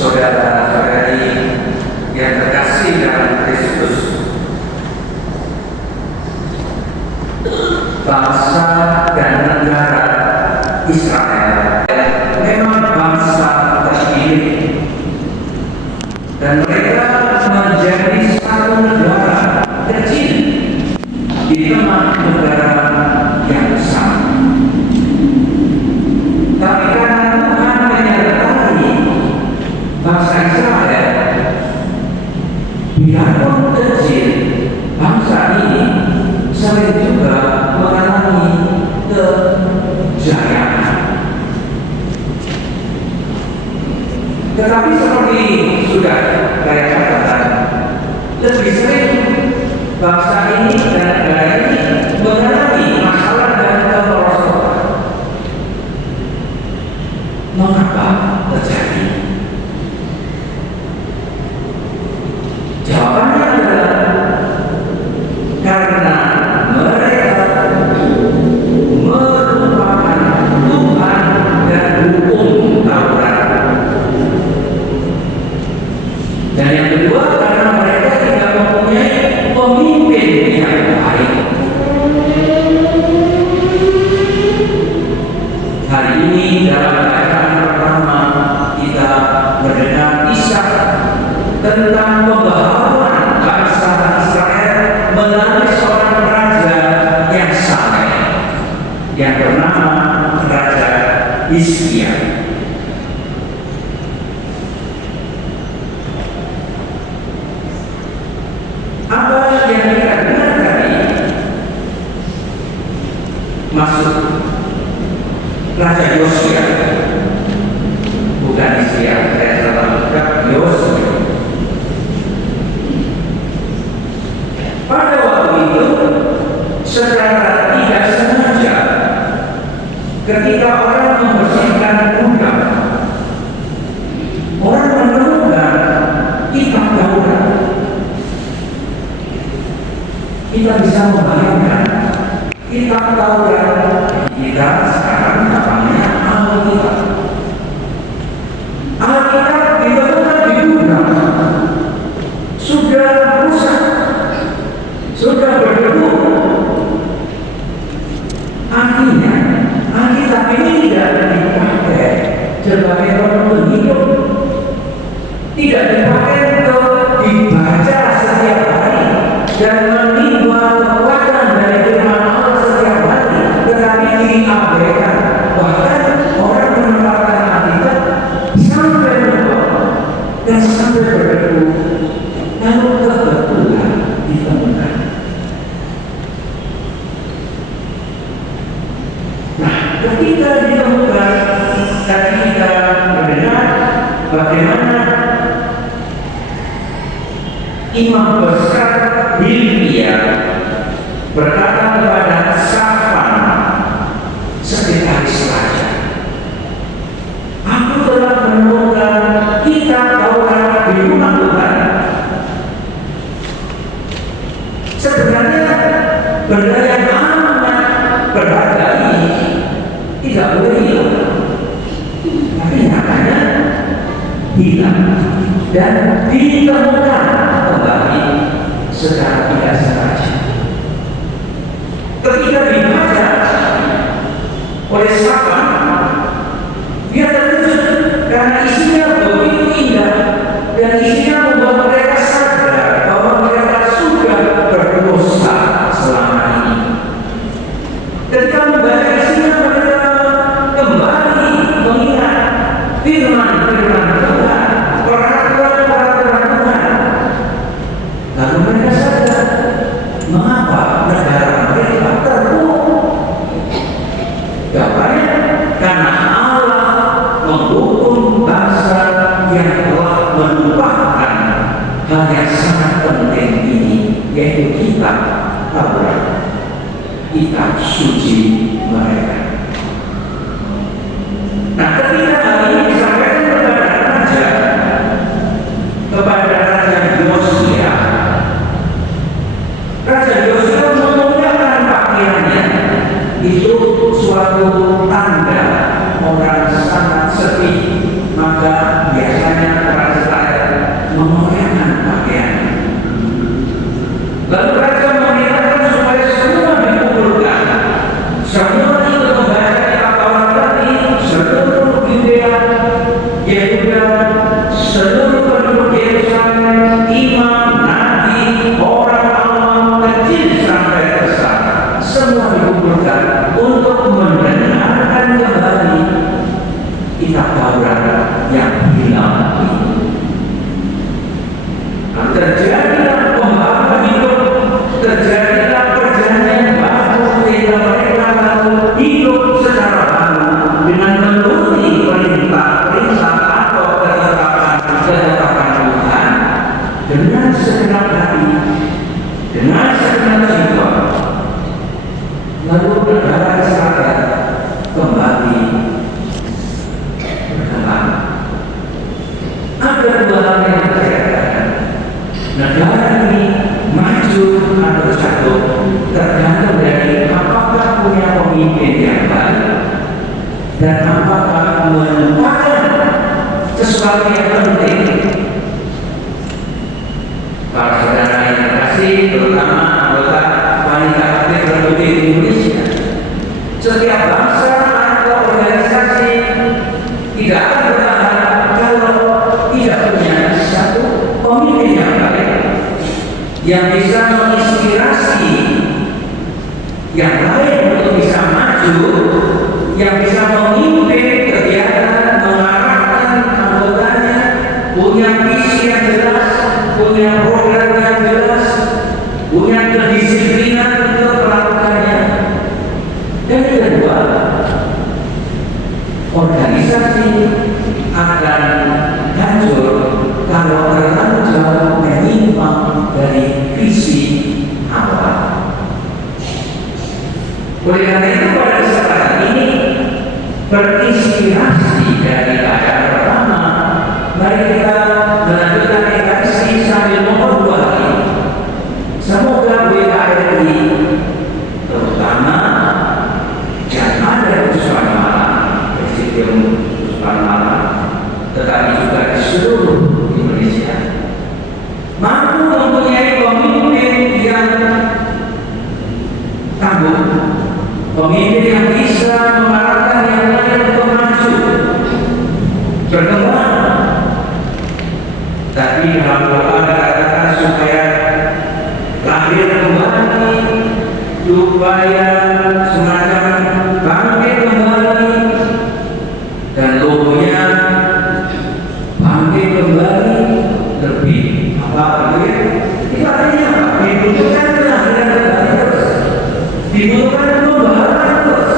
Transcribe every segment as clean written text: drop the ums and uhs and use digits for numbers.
Saudara-saudari yang terkasih dalam Kristus, bangsa dan negara Israel memang bangsa terpilih, dan mereka menjadi satu negara kecil di tengah negara yang besar. Tapi karena Tuhan menyertai bangsa Israel, biarpun kecil, bangsa ini sering juga mengalami kejayaan. Tetapi seperti sudah saya katakan, lebih sering bangsa ini dan negara ini mengalami masalah dan kemerosotan. Mengapa terjadi? Jawabannya adalah karena mereka melupakan Tuhan dan hukum Taurat. Dan yang kedua, karena mereka tidak mempunyai pemimpin yang baik. Hari ini dalam bacaan pertama kita mendengar kisah tentang pembaharuan bangsa Israel melalui seorang raja yang saleh yang bernama Raja Hizkia. Apa yang kita dengar tadi maksud Raja Yosia, bukan Hizkia, saya salah ucap, Yosia. Pada waktu itu, secara tidak sengaja, ketika orang membersihkan gudang, orang menemukan kitab Taurat. Kita bisa membayangkan kitab Taurat kita sekarang namanya Alkitab. Alkitab ditemukan di gudang, sudah rusak, sudah berdebu. Akhirnya Alkitab ini tidak dipakai sebagai penuntun hidup, tidak dipakai untuk dibaca setiap hari dan menimba kekuatan dari firman Allah setiap hari, tetapi diabaikan. Bahkan orang menempatkan Alkitab sampai lupa dan sampai berdebu, lalu kebetulan ditemukan. Ketika ditemukan, tadi kita mendengar bagaimana imam besar Hilkia berkata kepada Safan, sekretaris raja, aku telah menemukan kitab Taurat di rumah Tuhan. Sebenarnya benda yang amat berharga ini tidak boleh hilang, tapi nyatanya hilang. dan ditemukan kembali secara tidak sengaja. Ketika dibaca oleh Satan, dia terkejut karena isinya begitu indah dan isinya membuat mereka sadar bahwa mereka sudah berdosa selama ini. Ketika membaca isinya, mereka kembali mengingat firman-firman Tuhan, peraturan-peraturan Tuhan. Lalu mereka sadar mengapa negara mereka terpuruk. Jawabannya karena Allah menghukum bangsa yang telah melupakan hal yang sangat penting ini, yaitu kitab Taurat, kitab suci mereka. Nah, ketika hal ini disampaikan kepada Raja Yosia, Raja Yosia memuliakan pakaiannya. Itu suatu tanda orang sangat sedih, maka biasanya orang Israel memuliakan pakaian. Lalu raja memerintahkan supaya semua dikumpulkan, semua ikut membaca kitab Taurat tadi, seluruh Yudea, Yehuda, seluruh penduduk Yerusalem, imam, nabi, orang awam, kecil sampai besar, semua dikumpulkan untuk mendengarkan kembali kitab Taurat yang hilang ini. Nah, terjadilah pembaharuan hidup, terjadilah perjanjian baru sehingga mereka lalu hidup secara baru dengan menuruti perintah-perintah atau ketetapan Tuhan dengan segenap hati, dengan segenap jiwa. Lalu negara Israel kembali berkembang. Ada dua hal yang terjadi. Negara ini maju atau jatuh tergantung dari apakah punya pemimpin yang baik dan apakah melupakan sesuatu yang penting. Para saudara yang terkasih, terutama anggota wanita aktif berbudi di Indonesia, setiap bangsa atau organisasi tidak akan bertahan kalau tidak punya satu pemimpin yang baik yang bisa menginspirasi yang lain untuk bisa maju, yang bisa memimpin kegiatan, mengarahkan anggotanya, punya visi yang jelas, punya program yang jelas, punya kedisiplinan untuk melakukannya. Dan yang kedua, organisasi akan hancur kalau terlalu jauh menyimpang dari visi awal. Oleh karena itu, pada kesempatan ini berinspirasi dari bacaan pertama, mari kita melanjutkan ekaristi sambil memperbuah ini. Semoga WKRI terutama yang ada di Pusat Malang, Presidium Pusat Malang, tetapi juga di seluruh Indonesia, mampu mempunyai pemimpin yang tangguh, pemimpin yang bisa mengarahkan yang lain untuk maju, berkembang. Tapi dalam doa dikatakan supaya lahir kembali, supaya semacam bangkit kembali, dan logonya bangkit kembali lebih apa lebih. Itu artinya apa? Dibutuhkan kelahiran kembali terus, dibutuhkan pembaharuan terus,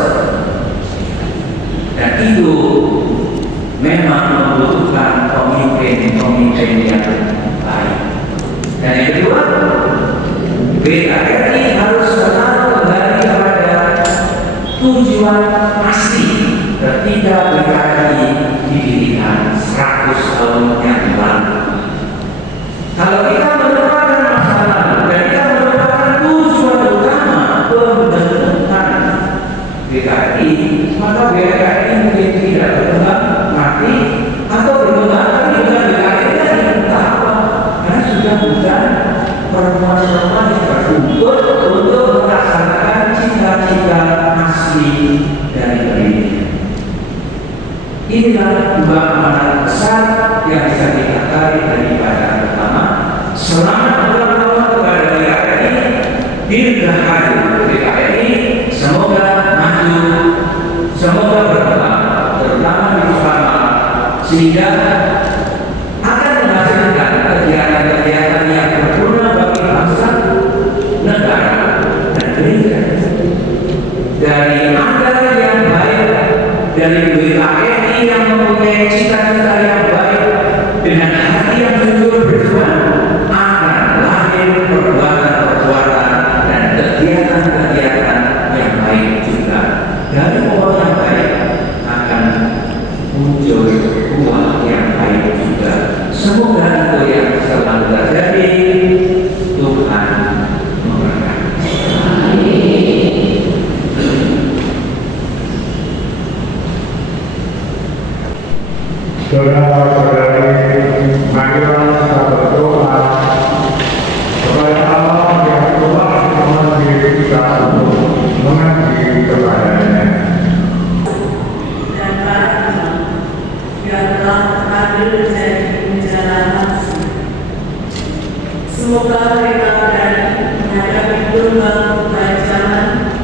dan itu memang membutuhkan pemimpin yang baik. Dan yang kedua, WKRI harus selalu kembali kepada tujuan pasti. Ketika WKRI didirikan 100 tahun yang lalu, kalau kita melupakan masa lalu dan kita melupakan tujuan utama pembentukan WKRI, maka WKRI mungkin tidak berkembang, mati, atau berkembang tapi bukan WKRI lagi, kembali dari bacaan pertama. Selamat ulang tahun kepada GKRI, dirgahayu GKRI, semoga maju, semoga berkembang, terutama di Nusantara, sehingga akan menghasilkan kegiatan-kegiatan yang berguna bagi bangsa, negara, dan gereja. Dari Anda yang baik, dari GKRI yang mempunyai cita-cita yang baik, dengan hati yang jujur berjuang, akan lahir perbuatan-perbuatan dan kegiatan-kegiatan yang baik juga. Dari orang yang baik akan muncul buah yang baik juga. Semoga itu yang selalu terjadi. Tuhan memberkati. Saudara-saudari, marilah kita berdoa kepada Allah yang telah memanggil kita untuk mengabdi kepadanya. Dan para imam yang telah hadir menjadi penjara langsung. Semoga mereka berani menghadapi gelombang perubahan zaman.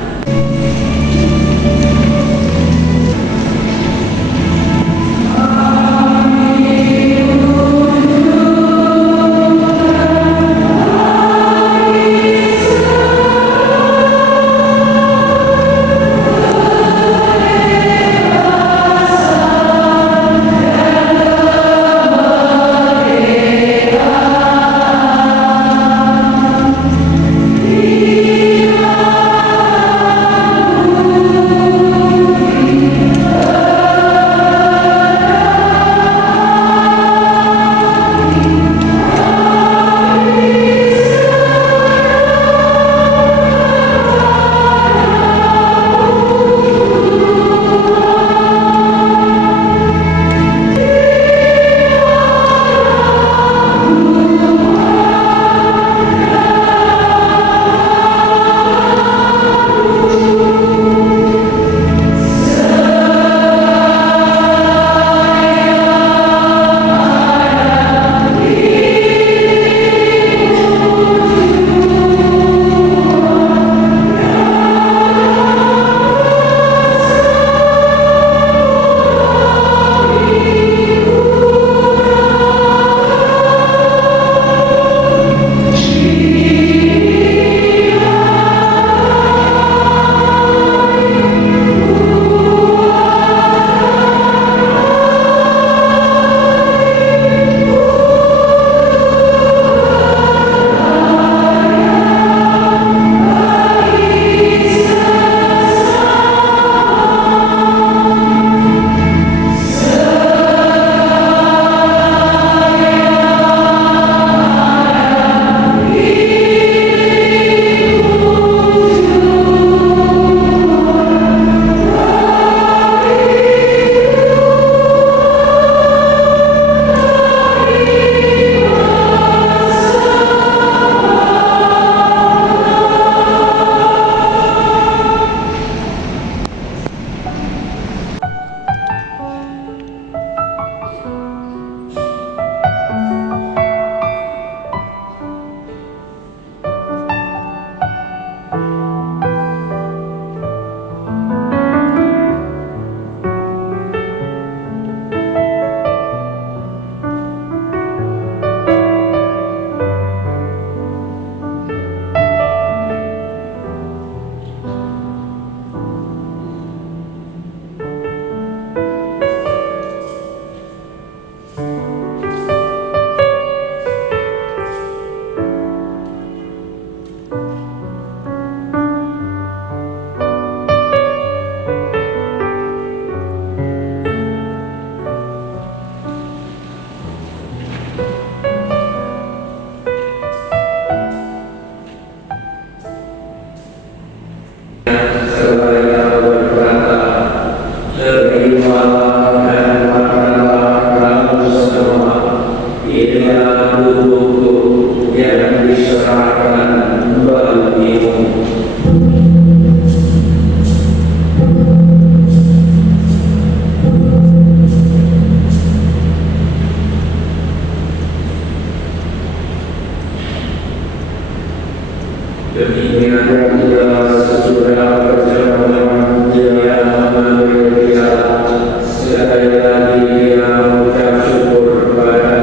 Demikian juga sesudah perjalanan dia mengambil piala, sekali lagi dia mengucap syukur kepada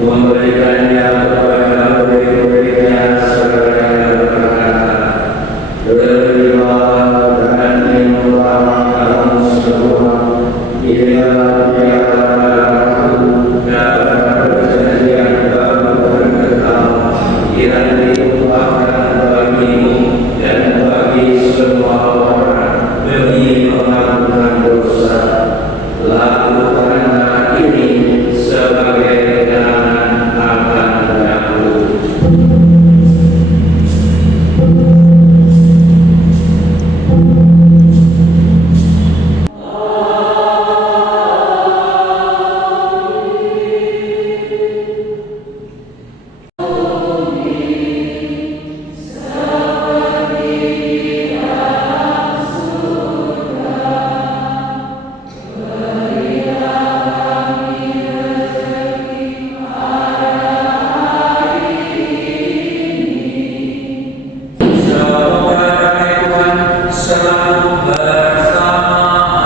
memberikannya kepada murid-muridnya seraya berkata, "Terimalah dan minumlah kamu semua, inilah piala darahku dan perjanjian baru dan kekal yang ditumpahkan bagimu dan bagi semua orang demi pengampunan dosa. Lakukanlah ini sebagai kenangan akan aku." Semoga damai Tuhan selalu bersamamu.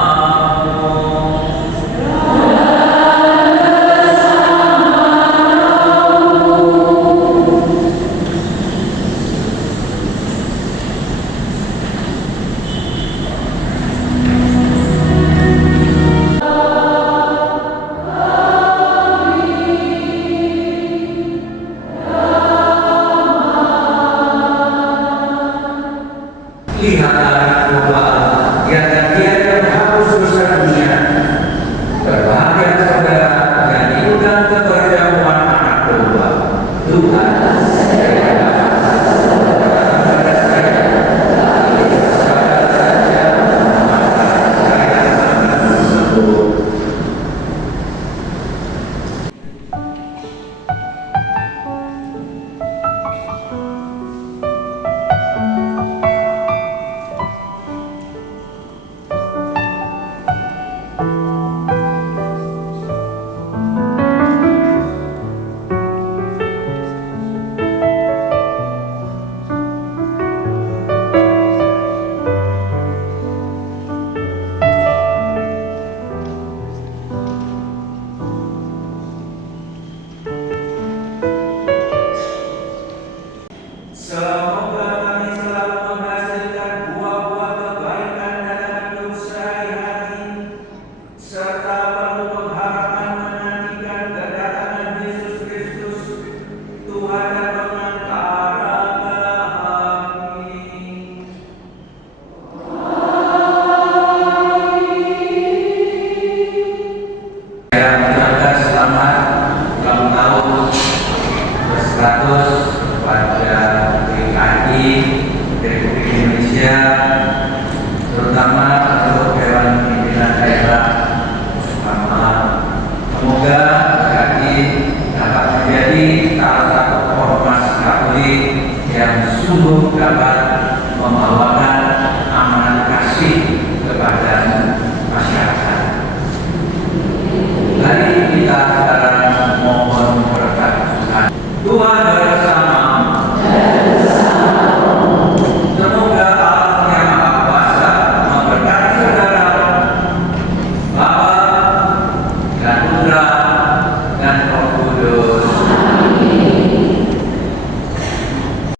Lihatlah bahwa yang terjadi harus dosa dunia. Berbahagia saudara yang diundang ke perjamuan anak domba. Tuhan semoga kami selalu menghasilkan buah-buah kebaikan dalam hidup sehari-hari, serta penuh pengharapan menantikan kedatangan Yesus Kristus, Tuhan dan Pengantara kami. Saya mengucapkan selamat ulang tahun ke-100 pada PKI Republik Indonesia, terutama